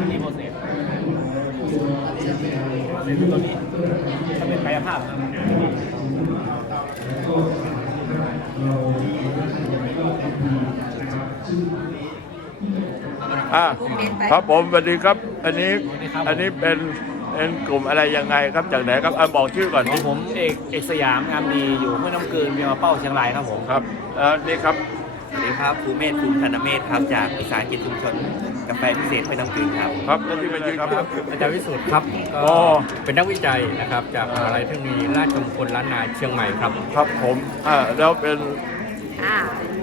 อันนี้โปรเซสโปรเซสคือตัวนี้ถ้าเป็นกายภาพนะครับอ่าครับผมสวัสดีครับ อันนี้อันนี้เป็นเป็นกลุ่มอะไรยังไงครับจากไหนครับอะบอกชื่อก่อนของผมเอกเอกสยามงามดีอยู่ห้วยน้ำเกินเมียมาเป้าเชียงรายครับผมครับแล้วนี่ครับสวัสดีครับภูเมศภูมิธนเมธครับจากวิสาหกิจชุมชน กาแฟพิเศษห้วยน้ำกึ่งครับ ครับแล้วที่เป็นยืนครับ อาจารย์วิสุทธ์ครับอ๋ก็อ เป็นนักวิจัยนะครับ จากมหาลัยเทคโนโลยีราชมงคลล้านนาเชียงใหม่ครับ ครับผมอ่าแล้วเป็น ค่ะ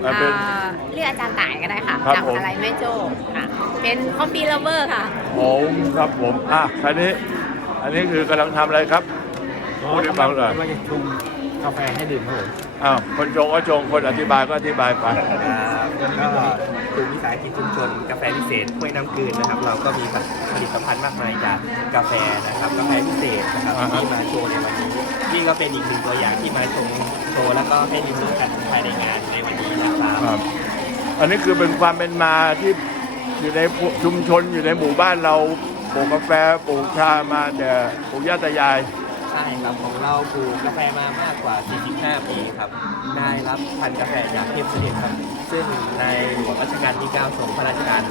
อ่าเป็นอ่าเรียกอาจารย์ต่ายก็ได้ค่ะครับจากผม อะไรไม่โจ้ค่ะ เป็นคอมปี้เลเวอร์ค่ะ ผมครับผมอะอันนี้ อันนี้คือกำลังทำอะไรครับพูดให้ฟังหน่อยกำลังจะชงกาแฟให้ดื่มครับผมอ้าวคนชงก็ชงคนอธิบายก็อธิบายไปครับ ก็กลุ่มวิสาหกิจชุมชนกาแฟพิเศษห้วยน้ำกึ่งนะครับ เราก็มีผลิตภัณฑ์มากมายจากกาแฟนะครับกาแฟพิเศษนะครับอ่าฮะที่มาโชว์ในวันนี้นี่ก็เป็นอีกหนึ่งตัวอย่างที่มาชมโชว์แล้วก็ให้เรียนรู้กันภายในงานในวันนี้นะครับครับอันนี้คือเป็นความเป็นมาที่อยู่ในชุมชนอยู่ในหมู่บ้านเราปลูกกาแฟปลูกชามาแต่ปลูกย่าตายายใช่ครับของเราปลูกกาแฟมามากกว่า 45 ปีครับ ได้รับพันธุ์กาแฟจากเทพเสด็จครับ ซึ่งในหลวงรัชกาลที่ 9 ทรงพระราชทาน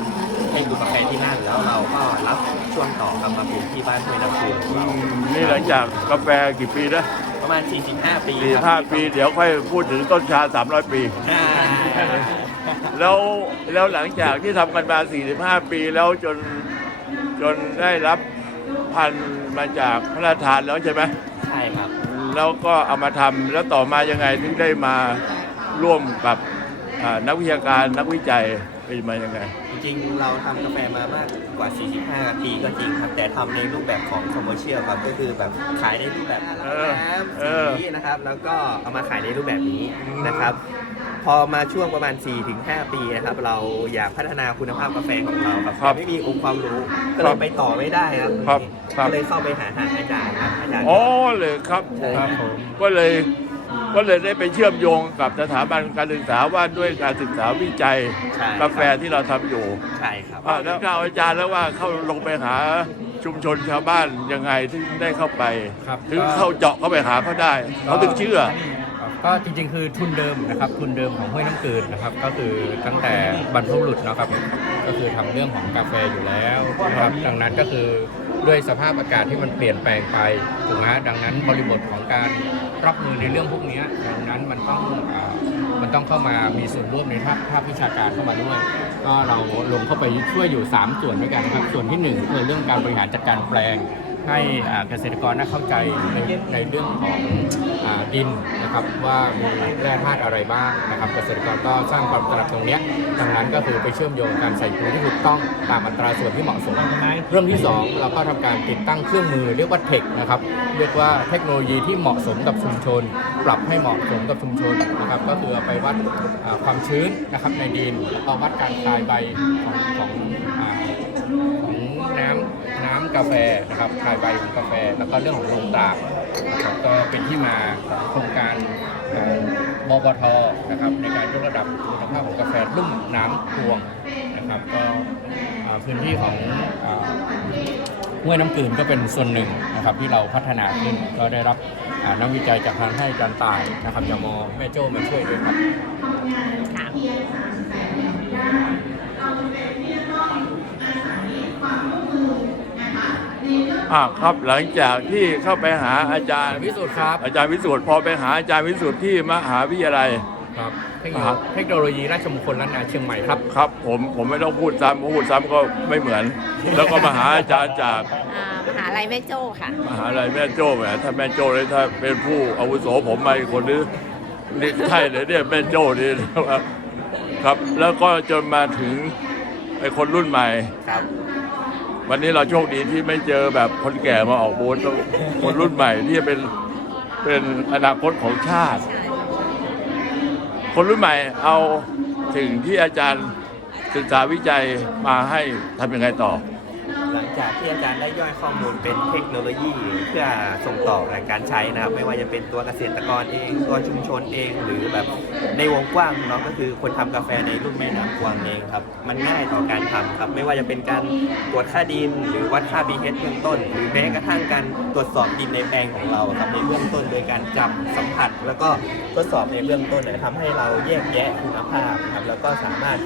ให้ปลูกกาแฟที่นั่นแล้วเราก็รับช่วงต่อกลับมาปลูกที่บ้านห้วยน้ำคูของเรานี่หลังจากกาแฟกี่ปีนะประมาณ 45 ปีสี่ครับห้าปีเดี๋ยวค่อยพูดถึงต้นชา 300 ปี อ่าแล้วแล้วหลังจากที่ทำกันมา 45 ปีแล้วจนจนได้รับพันธุ์มาจากพระราชทานแล้วใช่ไหมใช่ครับ แล้วก็เอามาทำแล้วต่อมายังไงถึงได้มาร่วมกับอ่า นักวิชาการนักวิจัยเป็นมายังไง จริงๆเราทำกาแฟมามากกว่า 45ปีก็จริงครับ แต่ทำในรูปแบบของคอมเมอร์เชียลครับก็คือแบบขายในรูปแบบเออน้ำเออ สีนะครับ แล้วก็เอามาขายในรูปแบบนี้นะครับ พอมาช่วงประมาณ 4-5 ปีนะครับ เราอยากพัฒนาคุณภาพกาแฟของเราครับครับแต่ไม่มีองค์ความรู้ก็คเลรัยบไปต่อไม่ได้ครับครับครับ ก็เลยเข้าไปหาหาอาจารย์ครับอาจารย์ อ๋อเลยครับผมครับผม ก็เลย ก็เลยได้ไปเชื่อมโยงกับสถาบันการศึกษาว่าด้วยการศึกษาวิจัยใช่ กาแฟที่เราทำอยู่ใช่ครับ อ่าแล้วข่าวอาจารย์แล้วว่าเข้าลงไปหาชุมชนชาวบ้านยังไงถึงได้เข้าไป ครับถึงก็ เข้าเจาะเข้าไปหาเขาได้เขาถึงเชื่อ ครับก็จริงๆ คือทุนเดิมนะครับทุนเดิมของห้วยน้ำเกินนะครับ ก็คือตั้งแต่บรรพบุรุษนะครับก็คือทำเรื่องของกาแฟอยู่แล้วนะครับดังนั้นก็คือด้วยสภาพอากาศที่มันเปลี่ยนแปลงไปถูกไหมฮะดังนั้นบริบทของการ รับมือในเรื่องพวกนี้ดังนั้นมันต้องอมันต้องเข้ามามีส่วนร่วมในภาคภาควิชาการเข้ามาด้วย ก็เราลงเข้าไปช่วยอยู่ 3 ส่วนด้วยกันครับส่วนที่ 1 คือเรื่องการบริหารจัดการแปลงให้เกษตรกรได้เข้าใจในในเรื่องของอดิน นะครับว่ามีแร่ธาตุอะไรบ้างนะครับเกษตรกรก็สร้างความตระหนักตรงนี้ดังนั้นก็คือไปเชื่อมโยงการใส่ปุ๋ยที่ถูกต้องตามอัตราส่วนที่เหมาะสม เรื่องที่ 2 เราก็ทำการติดตั้งเครื่องมือเรียกว่าเทคนะครับเรียกว่าเทคโนโลยีที่เหมาะสมกับชุมชน ปรับให้เหมาะสมกับชุมชนนะครับก็คือไปวัดความชื้นนะครับในดินแล้วก็วัดการคลายใบของของของน้ำน้ำกาแฟนะครับคลายใบของกาแฟ แล้วก็เรื่องของโรงตาก ครับก็เป็นที่มาของโครงการเอ่อบปทนะครับในการยกระดับคุณภาพของกาแฟรุ่มน้ำพวงนะครับก็พื้นที่ของห้วยน้ำกืนก็เป็นส่วนหนึ่งนะครับที่เราพัฒนาขึ้นก็ได้รับนักวิจัยจากทางให้อาจารย์ตายนะครับจากมแม่โจ้มาช่วยด้วยครับ ค่ะ อ่าครับหลังจากที่เข้าไปหาอาจารย์วิสุทธ์ครับอาจารย์วิสุทธ์พอไปหาอาจารย์วิสุทธ์ที่มหาวิทยาลัยครับเทคโนโลยีเทคโนโลยีราชมงคลล้านนาเชียงใหม่ครับครับ ผมผมไม่ต้องพูดซ้ำเพราะพูดซ้ำก็ไม่เหมือน แล้วก็มาหาอาจารย์จากอ่ามหาลัยแม่โจ้ค่ะมหาลัยแม่โจ้แหมถ้าแม่โจ้เลยถ้าเป็นผู้อาวุโสผมมาอีกคนนึงนี่ใช่เลยเนี่ยแม่โจ้นี่นะครับครับ แล้วก็จนมาถึงไอ้คนรุ่นใหม่ครับ วันนี้เราโชคดีที่ไม่เจอแบบคนแก่มาออกบูธต้องคนรุ่นใหม่ที่จะเป็นเป็นอนาคตของชาติ คนรุ่นใหม่เอาสิ่งที่อาจารย์ศึกษาวิจัยมาให้ทำยังไงต่อ จากที่อาจารย์ได้ย่อยข้อมูลเป็นเทคโนโลยี เพื่อส่งต่อในการใช้นะครับ ไม่ว่าจะเป็นตัวเกษตรกรเอง ตัวชุมชนเอง หรือแบบในวงกว้างเนาะก็คือคนทำกาแฟในรุ่มแม่น้ำกวางเองครับ มันง่ายต่อการทำครับ ไม่ว่าจะเป็นการตรวจค่าดิน หรือวัดค่า pH เบื้องต้น หรือแม้กระทั่งการตรวจสอบดินในแปลงของเราครับในเบื้องต้นโดยการจับสัมผัส แล้วก็ทดสอบในเบื้องต้นเนี่ยทำให้เราแยกแยะคุณภาพครับแล้วก็สามารถ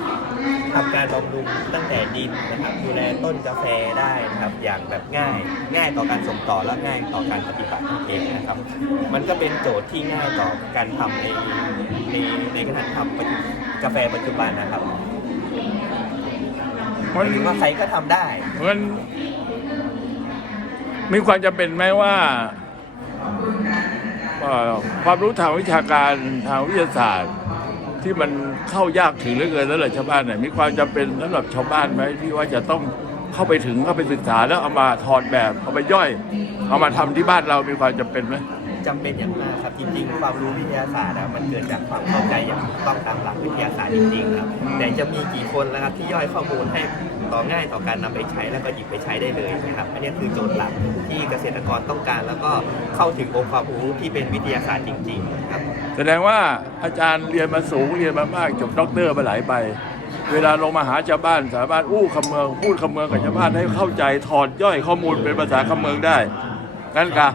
ทำการบำรุงตั้งแต่ดินนะครับดูแลต้นกาแฟได้นะครับอย่างแบบง่ายง่ายต่อการส่งต่อและง่ายต่อการปฏิบัติเองนะครับ มันก็เป็นโจทย์ที่ง่ายต่อการทำในในในการทำปัจจุกาแฟปัจจุบันนะครับมันถึงว่าใครก็ทำได้มันมีความจำเป็นไหมว่าความรู้ทางวิชาการทางวิทยาศาสตร์ ที่มันเข้ายากถึงเหลือเกินแล้วแหละชาวบ้านเนี่ยมีความจำเป็นสำหรับชาวบ้านไหมที่ว่าจะต้อง เข้าไปถึงเข้าไปศึกษาแล้วเอามาถอดแบบเอาไปย่อย เอามาทำที่บ้านเรามีความจำเป็นไหมจำเป็นอย่างมากครับจริงๆความรู้วิทยาศาสตร์อะมันเกิดจากความเข้าใจอย่างถูกต้องตามหลักวิทยาศาสตร์จริงๆครับแต่จะมีกี่คนแล้วครับที่ย่อยข้อมูลให้ต่อง่ายต่อการนำไปใช้แล้วก็หยิบไปใช้ได้เลยนะครับอันนี้คือโจทย์หลักที่เกษตรกรต้องการ แล้วก็เข้าถึงองค์ความรู้ที่เป็นวิทยาศาสตร์จริงๆครับแสดงว่าอาจารย์เรียนมาสูงเรียนมามากจบด็อกเตอร์มาหลายใบ เวลาลงมาหาชาวบ้านสามารถอู้คำเมือง พูดคำเมืองกับชาวบ้านให้เข้าใจถอดย่อยข้อมูลเป็นภาษาคำเมืองได้งั้นกะ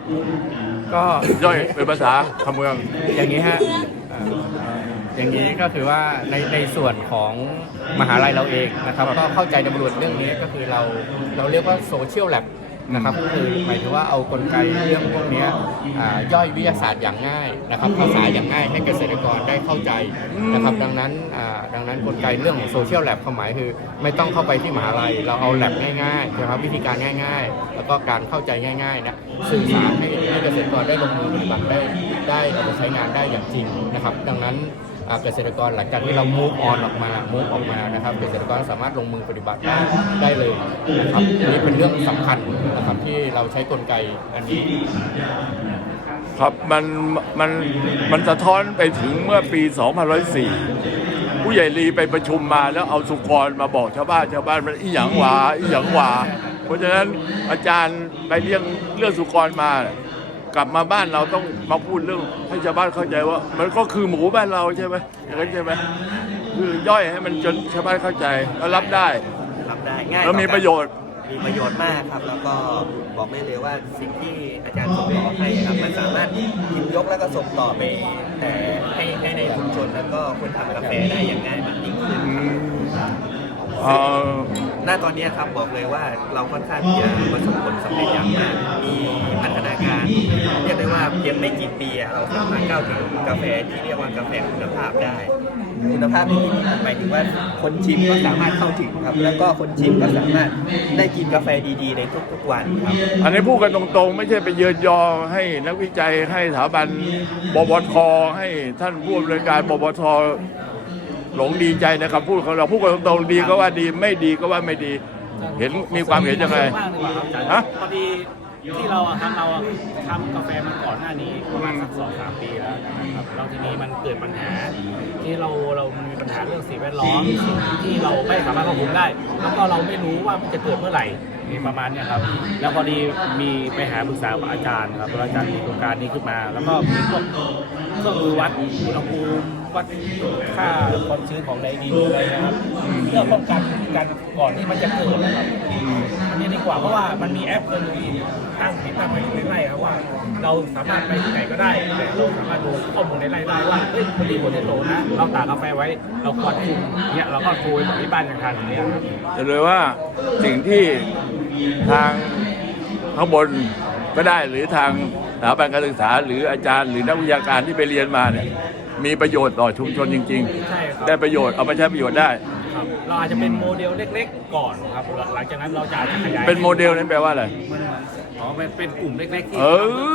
ก็ย่อยเป็นภาษาคำเมืองอย่างนี้ฮะเอ่ออย่างนี้ก็คือว่าในในส่วนของมหาลัยเราเองนะครับ ก็เข้าใจในบริบทเรื่องนี้ก็คือเราเราเรียกว่าโซเชียลแลบ นะครับก็คือหมายถึงว่าเอากลไกเรื่องพวกนี้ย่อยวิทยาศาสตร์อย่างง่ายนะครับภาษาอย่างง่ายให้เกษตรกรได้เข้าใจนะครับดังนั้นดังนั้นกลไกเรื่องของโซเชียลแลบความหมายคือ ไม่ต้องเข้าไปที่มหาลัย เราเอาแลบง่ายๆนะครับวิธีการง่าย ๆ แล้วก็การเข้าใจง่ายๆนะสื่อสารให้ให้เกษตรกรได้ลงมือปฏิบัติได้ได้เอาไปใช้งานได้อย่างจริงนะครับ ดังนั้น เกษตรกรหลังจากที่เรา move on ออกมา move ออกมานะครับ เกษตรกรสามารถลงมือปฏิบัติได้ได้เลยนะครับนี้เป็นเรื่องสำคัญนะครับที่เราใช้กลไกอันนี้ครับมันมันมันสะท้อนไปถึงเมื่อปี2004 ผู้ใหญ่ลีไปประชุมมาแล้วเอาสุกรมาบอกชาวบ้านชาวบ้านมันอีหยังหวาอีหยังหวา เพราะฉะนั้นอาจารย์ไปเรียงเรื่องสุกรมา กลับมาบ้านเราต้องมาพูดเรื่องให้ชาวบ้านเข้าใจว่า มันก็คือหมูบ้านเราใช่ไหมอย่างนั้นใช่ไหมคือย่อยให้มันจนชาวบ้านเข้าใจแล้วรับได้รับได้ง่ายแล้วมีต่อการประโยชน์มีประโยชน์มากครับ แล้วก็บอกได้เลยว่าสิ่งที่อาจารย์ส่งต่อให้ครับมันสามารถหยิบยกแล้วก็ส่งต่อไปแต่ให้ให้ในชุมชนแล้วก็คนทำกาแฟได้อย่างง่ายมากยิ่งขึ้น ครับเอ่อหน้าตอนนี้ครับบอกเลยว่าเราค่อนข้างที่จะประสบผลสำเร็จอย่างมากมีพัฒนาการเรียกได้ว่าเพียงไม่กี่ปีเราสามารถก้าวถึงกาแฟที่เรียกว่ากาแฟคุณภาพได้ คุณภาพที่หมายถึงว่าคนชิมก็สามารถเข้าถึงครับ แล้วก็คนชิมก็สามารถได้กินกาแฟดีๆ ในทุกๆวันครับอันนี้พูดกันตรงๆ ไม่ใช่ไปเยินยอให้นักวิจัยให้สถาบันบวทให้ท่านผู้อำนวยการบวท หลงดีใจในคำพูดของเราพูดกันตรงๆดีก็ว่าดีไม่ดีก็ว่าไม่ดี เห็นมีความเห็นยังไงมากดีกว่าครับอาจารย์ฮะพอดีที่เราอะครับเราอะทำกาแฟมาก่อนหน้านี้ประมาณสักสองสามปีแล้วนะครับแล้วทีนี้มันเกิดปัญหา ที่เราเรามันมีปัญหาเรื่องสิ่งแวดล้อมสิ่งที่เราไม่สามารถควบคุมได้ แล้วก็เราไม่รู้ว่ามันจะเกิดเมื่อไหร่มีประมาณเนี้ยครับ แล้วพอดีมีไปหาปรึกษากับอาจารย์ครับแล้วอาจารย์มีโครงการนี้ขึ้นมา แล้วก็มีพวกเครื่องมือวัดอุณหภูมิ วัดค่าความชื้นของในดินอะไรนะครับเพื่อป้องกันการก่อนที่มันจะเกิดนะครับอันนี้ดีกว่าเพราะว่ามันมีแอปเลยตั้งติดตั้งไว้ในไร่ครับว่า เราสามารถไปที่ไหนก็ได้แต่เราสามารถดูข้อมูลในไร่ได้ว่าเฮ้ยวันนี้ฝนจะตกนะเราตากกาแฟไว้ เราควรคุมเนี่ยเราก็โทรไปบอกที่บ้านอย่างทันอย่างเงี้ยครับจะเลยว่าสิ่งที่ทางข้างบนก็ได้หรือทางสถาบันการศึกษา หรืออาจารย์หรือนักวิชาการที่ไปเรียนมาเนี่ย มีประโยชน์ต่อชุมชนจริง ใช่ครัๆได้ประโยชน์เอาไปใช้ประโยชน์ได้ ครับเราอาจจะเป็นโมเดลเล็ก ๆ ก่อนครับหลังจากนั้นเราจะอาจจะขยายเป็นโมเดลนั้นแปลว่าอะไรมันอ๋อเป็นเป็นกลุ่มเล็กๆที่เอ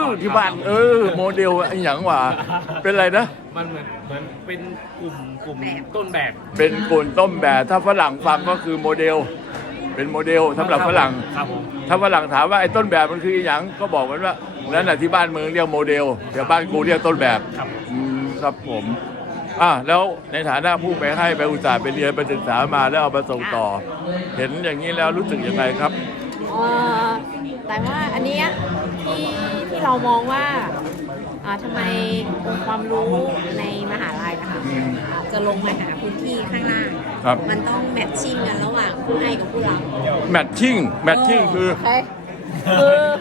อที่บ้านเออโมเดลไอ้หยังหว่าเป็นอะไรนะ มันเหมือนเหมือนเป็นกลุ่มกลุ่มต้นแบบเป็นกลุ่นต้มแบบถ้าฝรั่งฟังก็คือโมเดล เป็นโมเดลสำหรับฝรั่ง ครับผมถ้าฝรั่งถามว่าไอ้ต้นแบบมันคืออหย่างก็บอกมันว่านั่นแหละที่บ้านเมืองเรียกโมเดลเดี๋ยวบ้านกูเรียกต้นแบบครับอืม ครับผมอะแล้วในฐานะผู้ไปให้ไปอุตส่าห์ไปเรียนไปศึกษามาแล้วเอามาส่งต่อ เห็นอย่างนี้แล้วรู้สึกยังไงครับเอ่อแต่ว่าอันเนี้ยที่ที่เรามองว่าอ่าทำไมองค์ความรู้ในมหาลัยนะคะอืม จะลงมาหาพื้นที่ข้างล่าง ครับ มันต้องแมทชิ่งกันระหว่างผู้ให้กับผู้รับแมทชิ่งแมทชิ่งคือใช่คื อ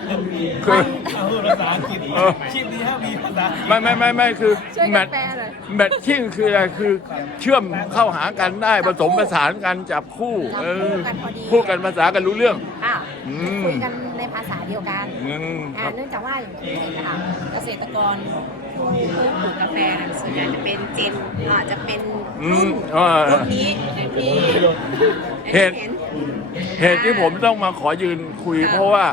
คือมันเอาพูดภาษาอังกฤษเออคลิปนี้ถ้ามีภาษาไม่ไม่ไม่ไม่คือช่วยแมกันทแปลเลยแมทชิ่งคืออะไรคือเชื่อมเข้าหากันได้ผสมผสานกันจับคู่จับเอคู่อกันพอดีพูดกันภาษากันรู้เรื่องค่ะอืม คุยกันในภาษาเดียวกันอืมคอ่ารับ เนื่องจากว่าอย่างที่เห็นนะคะเกษตรกรผู้ปลูกกาแฟน่ะส่วนใหญ่จะเป็นเจนอ่าจะเป็นอืรุ่มนอ่ารุ่นนี้อย่างที่เหตุ เหตุที่ผมต้องมาขอยืนคุย เพราะว่า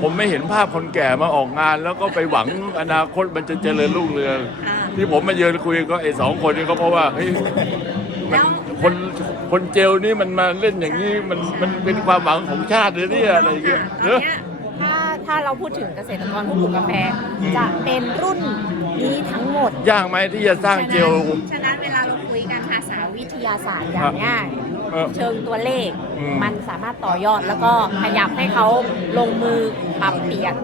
ผมไม่เห็นภาพคนแก่มาออกงาน แล้วก็ไปหวังอนาคตมันจะเจริญรุ่งเรืองอ่าที่ผมมายืนคุยก็ไอ้สองคนนี้ก็เพราะว่าเฮ้ยมันคนคนเจลนี่มันมาเล่นอย่างนี้มันมันเป็นความหวังของชาติเลยเนี่ยอะไรอย่างเงี้ยตเออนอเนี้ยถ้าถ้าเราพูดถึงเกษตรกรผู้ปลูกกาแฟจะเป็นรุ่นนี้ทั้งหมดยากไหมที่จะสร้างเจล ฉะนั้นเวลาเราคุยกันภาษาวิทยาศาสตร์อย่างง่าย เออเชิงตัวเลข อืม มันสามารถต่อยอดแล้วก็ขยับให้เขาลงมือปรับเปลี่ยน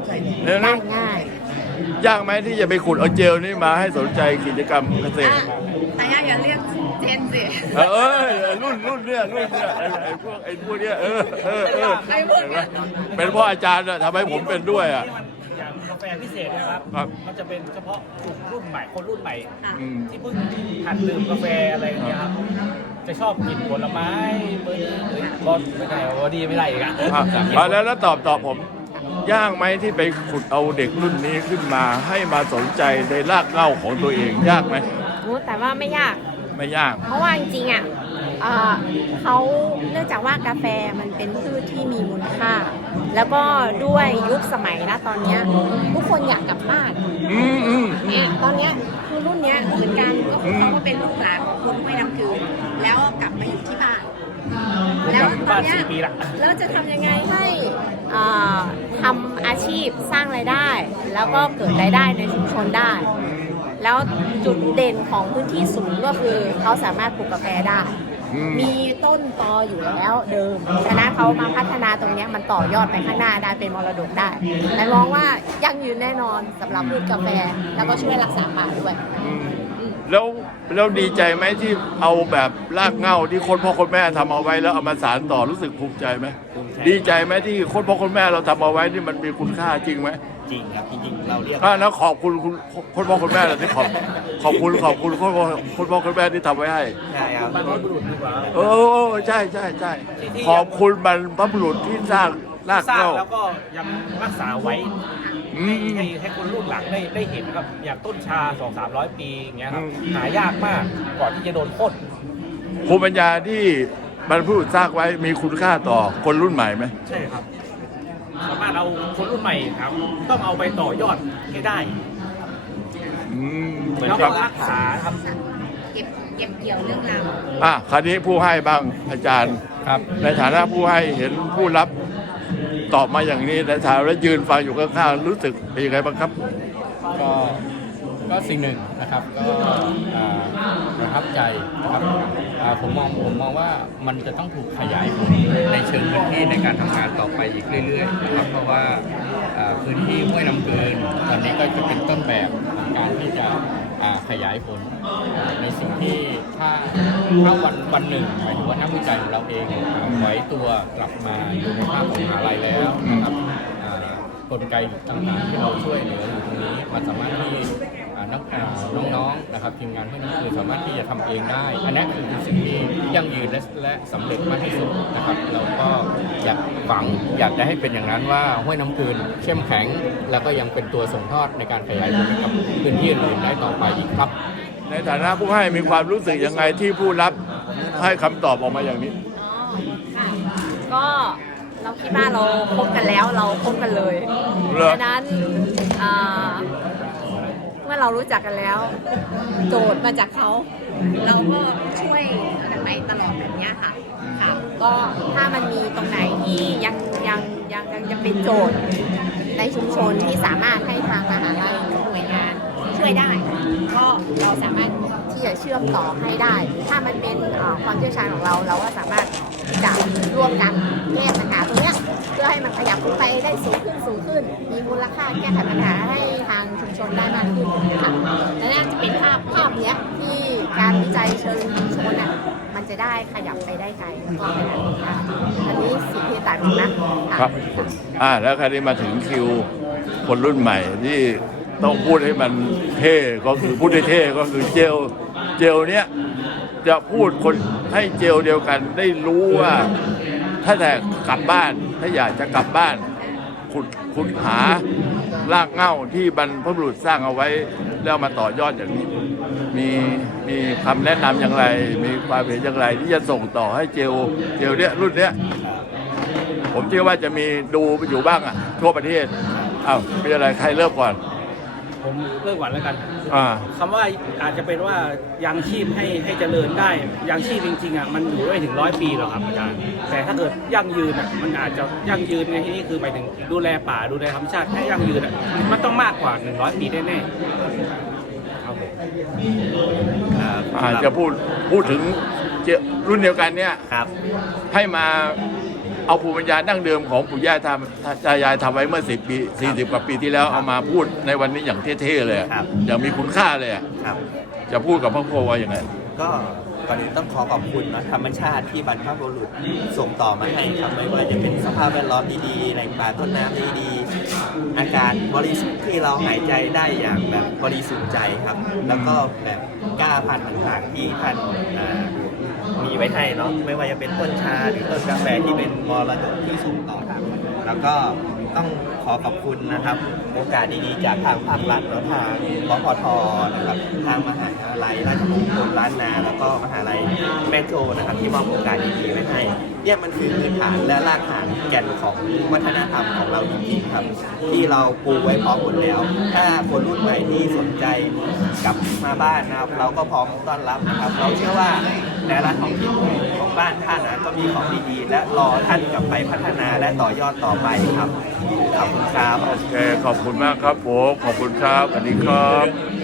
เดี๋ยวนะได้ง่ายยากไหมที่จะไปขุดเอาเจลนี่มาให้สนใจกิจกรรมเกษตรอะแต่อย่าอย่าเรียกเจนสิเออเออรุ่นรุ่นเนี่ยรุ่นเนี่ยไอ้ไอ้พวกไอ้พวกเนี้ยเออเออเออไอ้พวกเนี้ยเป็นเพราะอาจารย์อะทำให้ผมเป็นด้วยอะอย่างกาแฟพิเศษนะครับ ครับ มันจะเป็นเฉพาะกลุ่มรุ่นใหม่คนรุ่นใหม่ค่ะอืม ที่เพิ่งหัดดื่มกาแฟอะไรอย่างเงี้ยครับ จะชอบกินผลไม้เบอร์ดี้เอ้ยบอลไม่ได้บอดี้ไม่ได้อีกอะอะอะแล้วแล้วตอบตอบผมยากไหมที่ไปขุดเอาเด็กรุ่นนี้ขึ้นมาให้มาสนใจในรากเหง้าของตัวเองยากไหมโอ้แต่ว่าไม่ยาก ไม่ยาก เพราะว่าจริงๆอะเอ่อเขาเนื่องจากว่ากาแฟมันเป็นพืชที่มีมูลค่า แล้วก็ด้วยยุคสมัยนะตอนเนี้ยทุกคนอยากกลับบ้านอืมอืมเนี่ยตอนเนี้ยคือรุ่นเนี้ยเหมือนกันก็คือเขาก็เป็นลูกหลานของคุณห้วยน้ำคืนแล้วกลับมาอยู่ที่บ้าน แล้วตอบ้านนเนี้ยสี่ปีละ แล้วจะทำยังไงให้เอ่อทำอาชีพสร้างรายได้ แล้วก็เกิดรายได้ในชุมชนได้ แล้วจุดเด่นของพื้นที่สูงก็คือเขาสามารถปลูกกาแฟได้อื มมีต้นตออยู่แล้วเดิมฉะนั้นเขามาพัฒนาตรงเนี้ยมันต่อยอดไปข้างหน้าได้เป็นมรดกได้แต่มองว่ายั่งยืนแน่นอนสำหรับพืชกาแฟ แล้วก็ช่วยรักษาป่าด้วยอืมแล้วแล้วดีใจไหมที่เอาแบบรากเหง้าที่คนพ่อคนแม่ทำเอาไว้แล้วเอามาสานต่อรู้สึกภูมิใจไหมดีใจไหมที่คนพ่อคนแม่เราทำเอาไว้นี่มันมีคุณค่าจริงไหมจ ริงครับจริงๆเราเรียกอ่าแล้วขอบคุณคุณคนพ่อคนแม่เราที่ขอบขอบคุณขอบคุณคนพ่อคนพ่อคนแม่ที่ทำไว้ให้ ใช่ครับบรรพบุรุษดีกว่าเออใช่ใช่ใช่ขอบคุณบรรพบุรุษที่สร้างรากสร้าเหงง้า แล้วก็ยังรักษาไว้อืมให้ให้คนรุ่นหลังได้ได้เห็นครับ อย่างต้นชา 2 3 0 0 ปีอย่างเงี้ยครับ อืม หายากมากก่อนที่จะโดนพ่นภูมิปัญญาที่บรรพบุรุษสร้างไว้มีคุณค่าต่อคนรุ่นใหม่ไหม ใช่ครับ สามารถเอาคนรุ่นใหม่ครับต้องเอาไปต่อยอดให้ได้อืมแล้วคก็รับรักษาครับ เก็บเก็บเกี่ยวเรื่องราวอะคราวนี้ผู้ให้บ้างอาจารย์ ครับ ในฐานะผู้ให้เห็นผู้รับตอบมาอย่างนี้ในฐานะยืนฟังอยู่ข้างๆรู้สึกเป็นยังไงบ้างครับ ก็ ก็สิ่งหนึ่งนะครับก็อ่าประทับใจนะครับอ่าผมมองผมมองว่ามันจะต้องถูกขยายผลในเชิงพื้นที่ในการทำงานต่อไปอีกเรื่อยๆนะครับเพราะว่าอ่าพื้นที่ห้วยน้ำเกินตอนนี้ก็จะเป็นต้นแบบของการที่จะอ่าขยายผล ในสิ่งที่ถ้าถ้าวันวันหนึ่งหมายถึงว่านักวิจัยของเราเองอ่าไหวตัวกลับมาอยู่ในภาคของมหาลัยแล้วนะครับอ่า กลไกต่างๆที่เราช่วยเหลืออยู่ตรงนี้มันสามารถที่ นักอ่าน้องๆนะครับทีมงานพวกนี้คือสามารถที่จะทำเองได้ อันนี้คือสิ่งที่ยั่งยืนและและสำเร็จมากที่สุดนะครับ เราก็อยากหวังอยากจะให้เป็นอย่างนั้นว่าห้วยน้ำคืนเข้มแข็ง แล้วก็ยังเป็นตัวส่งทอดในการขยายผลให้กับพื้นที่อื่นๆได้ต่อไปอีกครับ ในฐานะผู้ให้มีความรู้สึกยังไงที่ผู้รับให้คำตอบออกมาอย่างนี้อ๋อค่ะก็เราคิดว่าเราคบกันแล้วเราคบกันเลยเหรอฉะนั้นอ่าเมื่อเรารู้จักกันแล้ว โจทย์มาจากเขา เราก็ช่วยกันไปตลอดแบบนี้ค่ะค่ะก็ถ้ามันมีตรงไหนที่ยังยังยังยังจะเป็นโจทย์ในชุมชนที่สามารถให้ทางมหาลัยหรือหน่วยงานช่วยได้ ก็เราสามารถที่จะเชื่อมต่อให้ได้ ถ้ามันเป็นความเชี่ยวชาญของเราเราก็สามารถจะร่วมกันแก้ปัญหา พื่อให้มันขยับไปได้สูงขึ้นสูงขึ้น มีมูลค่าแก้ไขปัญหาให้ทางชุมชนได้มากขึ้นค่ะและนั่นจะเป็นภาพภาพเนี้ยที่การวิจัยเชิงชุมชนอะมันจะได้ขยับไปได้ไกลแล้วก็ไปได้ค่ะอันนี้สิ่งที่ต่างกันนะะครับอ่าแล้วคราวนี้มาถึงคิวคนรุ่นใหม่ที่ต้องพูดให้มันเท่ก็คือพูดให้เท่ก็คือเจลเจลเนี้ยจะพูดคนให้เจลเดียวกันได้รู้ว่า ถ้าแต่กลับบ้าน ถ้าอยากจะกลับบ้านขุดขุดหารากเง้าที่บรรพบุรุษสร้างเอาไว้ แล้วมาต่อยอดอย่างนี้ มีมีคำแนะนำอย่างไร มีความเห็นอย่างไร ที่จะส่งต่อให้เจลเจลเนี้ยรุ่นเนี้ยผมเชื่อว่าจะมีดูอยู่บ้างอะ ทั่วประเทศอ้าวมีอะไรใครเริ่มก่อน ผมเลิกก่อนแล้วกันอ่า คำว่าอาจจะเป็นว่ายังชีพให้ให้เจริญได้ยังชีพจริงๆอะมันอยู่ได้ถึงร้อยปีหรอกครับอาจารย์แต่ถ้าเกิดยั่งยืนอะมันอาจจะยั่งยืนในที่นี้คือหมายถึงดูแลป่าดูแลธรรมชาติให้ยั่งยืนอะมันต้องมากกว่า 100 ปีแน่ๆครับผมครับอาจจะพูดพูดถึงเจรุ่นเดียวกันเนี่ยครับ ให้มา เอาภูมิปัญญาดั้งเดิมของปู่ย่าทำตายายทำไว้เมื่อสิปีสี่สิบกว่าปีที่แล้วเอามาพูดในวันนี้อย่างเท่ๆเลยอะครับ อย่างมีคุณค่าเลยอะครับ จะพูดกับพระโคว่าอย่างไง ก็ก่อนอื่นต้องขอขอบคุณนะธรรมชาติที่บรรพบุรุษส่งต่อมาให้ครับไม่ว่าจะเป็นสภาพแวดล้อมดีๆแหล่งป่าต้นน้ำดีๆอากาศบริสุทธิ์ที่เราหายใจได้อย่างแบบบริสุทธิ์ใจครับ แล้วก็แบบกล้าพันธุ์ต่างๆที่ท่านอ่า มีไว้ให้เนาะไม่ว่าจะเป็นต้นชาหรือต้นกาแฟที่เป็นมรดกที่ส่งต่อครับแล้วก็ต้องขอขอบคุณนะครับ โอกาสดีๆจากทางภาครัฐแล้วทางปพทนะครับทางมหาลัยราชมงคลล้านนา แล้วก็มหาลัยแม่โจ้นะครับ ที่มอบโอกาสดีๆไว้ให้เนี่ยมันคือพื้นฐานและรากฐานแก่นของวัฒนธรรมของเราจริงๆครับ ที่เราปูไว้พร้อมหมดแล้ว ถ้าคนรุ่นใหม่ที่สนใจกลับมาบ้านนะครับ เราก็พร้อมต้อนรับนะครับ เราเชื่อว่า แต่ละท้องถิ่นของบ้านท่านนะก็มีของดีๆและรอท่านกลับไปพัฒนาและต่อยอดต่อไปครับขอบคุณครับ โอเคขอบคุณมากครับผมขอบคุณครับสวัสดีครับ